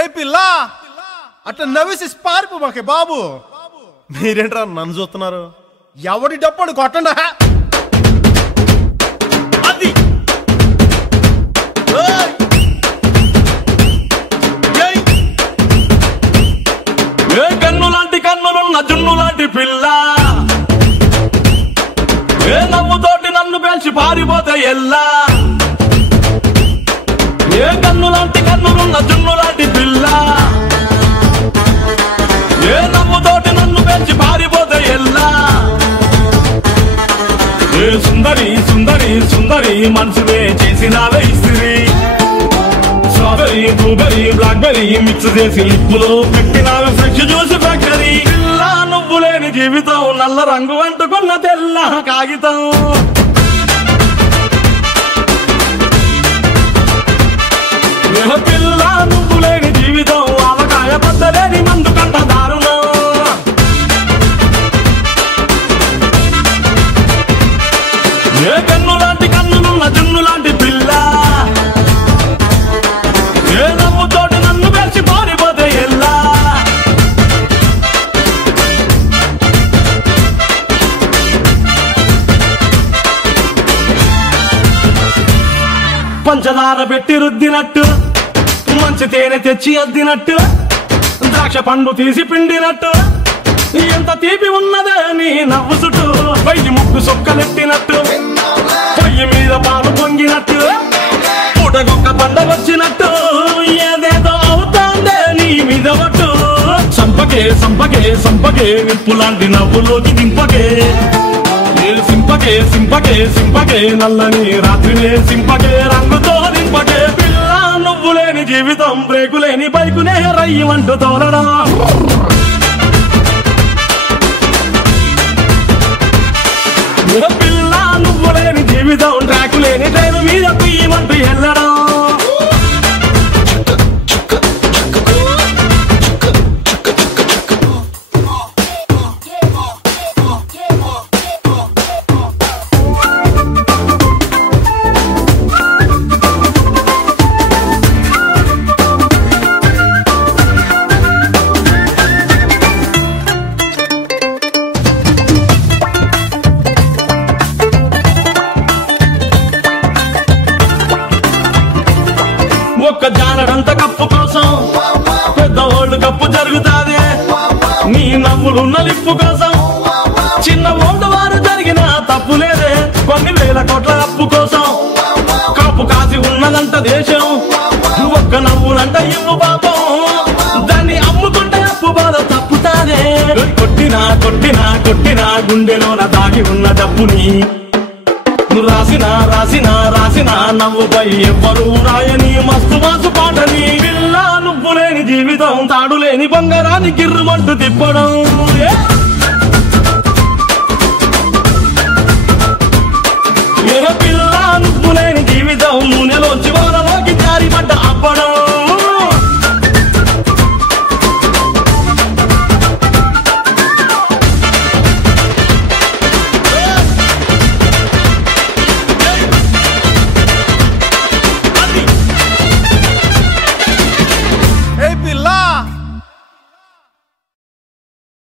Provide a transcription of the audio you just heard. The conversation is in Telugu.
ఏ పిల్ల అట్లా నవ్వేసి పారిపో మాకే బాబు. మీరేంట్రా నన్ను చూస్తున్నారు? ఎవడి డప్పుడు కొట్టండా అది. ఏ కన్ను లాంటి కన్నులున్న జున్ను లాంటి పిల్ల, ఏ నవ్వుతోటి నన్ను పేల్చి పారిపోతే ఎల్లా. ఏ కన్ను లాంటి కన్నులున్న జున్ను లాంటి పిల్ల, ఏ నవ్వుతోటి నన్ను పేల్చి పారిపోతే ఎల్లా. ఏ సుందరి సుందరి సుందరి మనసునే చేసినావే ఇస్త్రీ. స్ట్రాబెరీ బ్లూబెరీ బ్లాక్బెరీ మిక్స్ చేసి లిప్పులో పెట్టినావే ఫ్రెష్ జ్యూస్ ఫ్యాక్టరీ. పిల్ల నువ్వు లేని జీవితం నల్ల రంగు అంటుకున్న తెల్ల కాగితం. పిల్ల నువ్వు లేని జీవితం ఆవకాయ బద్దలేని మందు కంట దారుణం. ఏ కన్ను లాంటి కన్నులున్న జున్ను లాంటి పిల్ల, ఏ నవ్వుతోటి నన్ను వేసి పారిపోతే ఎల్లా. పంచదార పెట్టి రుద్దినట్టు, మంచి తేనె తెచ్చి అద్దినట్టు, ద్రాక్ష పండు తీసి పిండినట్టు, ఎంత తీపి ఉన్నదే నీ నవ్వు చుట్టూ. పొయ్యి ముగ్గు సొక్కలెట్టినట్టు, పొయ్యి మీద పాలు పొంగినట్టు, పూటకొక్క పండగ వచ్చినట్టు, ఏదేదో అవుతాందే నీ మీద ఒట్టు. సంపకే సంపకే సంపకే నిప్పు లాంటి నవ్వులోకి దింపకే. సింపకే సింపకే సింపకే నల్లని రాత్రినే సింపకే రంగుతో నింపకే. పిల్ల నువ్వు లేని జీవితం బ్రేకు లేని బైకునే రయ్యమంటూ తోలడం. పిల్ల నువ్వు లేని జీవితం ట్రాకు లేని ట్రైన్ మీద కుయ్యమంటూ వెళ్ళడం. ఒక్క జానడంత కప్పు కోసం పెద్ద ఓల్డ్ కప్పు జరుగుతాదే. నీ నవ్వులున్న లిప్పు కోసం చిన్న ఓల్డ్ వారు జరిగిన తప్పు లేదే. కొన్ని వేల కోట్ల అప్పు కోసం కాపు కాసి ఉన్నదంట దేశం. ఒక్క నవ్వులంట ఇవ్వు పాపం, దాన్ని అమ్ముకుంటే అప్పు బాధ తప్పుతాదే. కొట్టినా కొట్టినా కొట్టినా గుండెలోన దాగి ఉన్న డబ్బుని రాసిన రాసిన రాసిన నవ్వుపై ఎవ్వరూ రాయని మస్తు మాసు పాటని. పిల్ల నువ్వు లేని జీవితం తాడు లేని బంగారాన్ని గిర్రుమంటూ తిప్పడం. పిల్ల నువ్వు లేని జీవితం నూనెలోంచి వానలోకి జారిపడ్డ అప్పడం.